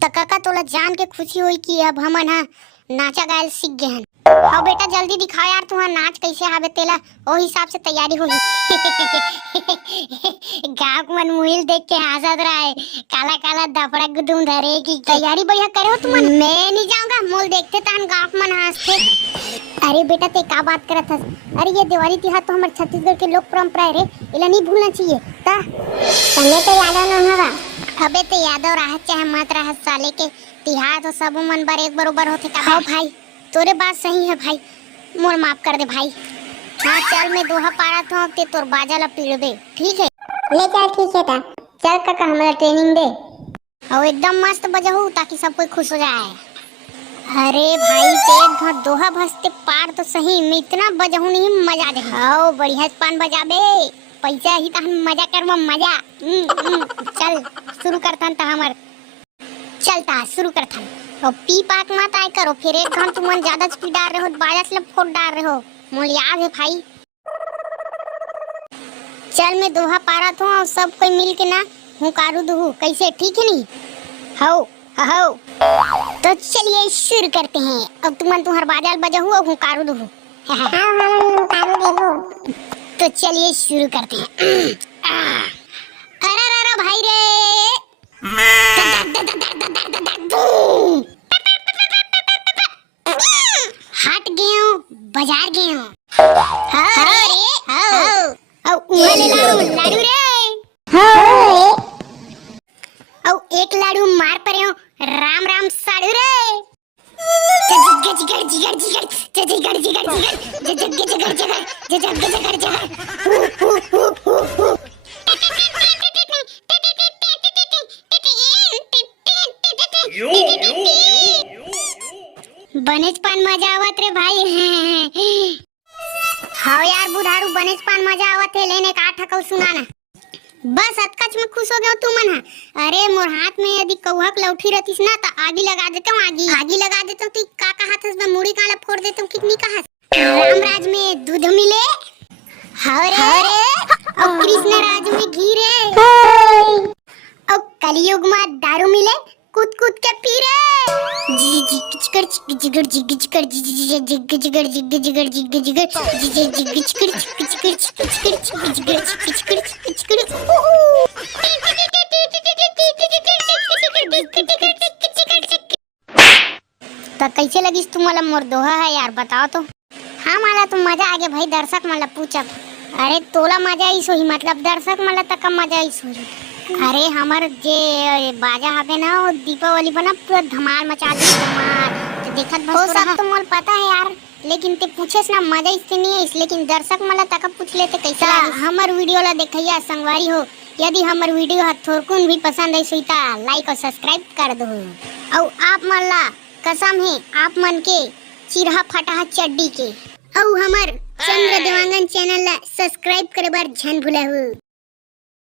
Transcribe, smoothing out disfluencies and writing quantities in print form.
त काका तोला जान के खुशी हुई कि अब हमन हा नाचा गायल सीख गए हन। हाँ बेटा जल्दी दिखा यार तुहार नाच कैसे हावे तेला ओ हिसाब से तैयारी होही। गाँव मन मुहिल देख के हंसत रहे काला काला दफड़ा गुदुम धरे की तैयारी बढ़िया करे हो तुमन। मैं नहीं जाऊंगा मोल देखते तान गाँव मन हंसते। अरे बेटा ते का बात करत हस? अरे ये दिवाली तिहार तो हमारे छत्तीसगढ़ के लोक परंपरा है रे, इला नहीं भूलना चाहिए। ता संगे तो यादव न हवा अबे ते यादव रहत चाहे मत रहत साले के तिहार तो सब मन बर एक बरोबर होथे का। हाँ भाई तोरे बात सही है भाई, मोर माफ कर दे भाई। हाँ चल मैं दोहा पारा था ते तोर बाजा ला पीड़बे ठीक है। ले चल ठीक है ता चल काका हमरा ट्रेनिंग दे और एकदम मस्त बजाहू ताकि सब कोई खुश हो जाए। अरे भाई ते दोहा भसते पार तो सही मैं इतना बजाहू नहीं मजा दे। हाँ बढ़िया पान बजाबे पैसा ही तो हम मजा करवा मजा। चल शुरू करथन ता हमर चलता शुरू करथन और पी पाक मत आए करो फिर एक घंटा तुमन ज्यादा स्पीड डाल रहे हो बाजा से फोड़ डाल रहे हो मोल याद है भाई। चल मैं दोहा पारा तो और सब कोई मिल के ना हूँ कारू दूँ कैसे ठीक है नहीं। हो हो तो चलिए शुरू करते हैं। अब तुमन तुम्हार बाजा बजा हुआ हूँ कारू दूँ। तो चलिए शुरू करते हैं। अरे भाई रे हट गए हो बाजार गए हो। हाँ रे हाँ औ उहा ले लाडू रे औ एक लाडू मार परे हो राम राम साडू रे। जिगर जिगर जिगर जिगर जिगर जिगर जिगर जिगर जिगर जिगर जिगर बनेज पान मजा आवत रे भाई। हाँ यार बुढ़ारू बनेज पान मजा आवत है लेने का ठकौ सुनाना बस अतकच में खुश हो गए तू मन। अरे मोर हाथ में यदि कौहक लौठी रहतीस ना तो आगी लगा देता हूँ आगी लगा देता हूँ। तू का कहत हस मैं मुड़ी काला फोड़ देता हूँ कितनी कहत। राम राज में दूध मिले हरे और कृष्ण राज में घी रे और कलयुग में दारू मिले कूद कूद के पी रे। जी जी जिगर जिगर जिगर जिगर जिगर जिगर जिगर जिगर जिगर जिगर तो कैसे लगिस तुम्हारा मोर दोहा है यार बताओ तो। हाँ माला तुम मजा आ गया भाई दर्शक मला पूछा। अरे तोला मजा आई सोही मतलब दर्शक मला तक मजा आई सोही। अरे हमार जे बाजा हवे ना वो दीपावली बना पूरा धमाल मचा दी धमाल तो देखत बस सब तो मोल पता है यार लेकिन ते पूछेस ना मजा इससे नहीं है इसलिए लेकिन दर्शक मला तक पूछ लेते कैसा हमार वीडियो ला देखैया संगवारी हो। यदि हमार वीडियो हा थोरकुन भी पसंद आई सोई ता लाइक और सब्सक्राइब कर दो और आप मन ला कसम है आप मन के चिरहा फटाहा चड्डी के और हमार चंद्र देवांगन चैनल ला सब्सक्राइब करे बार झन भूला हो।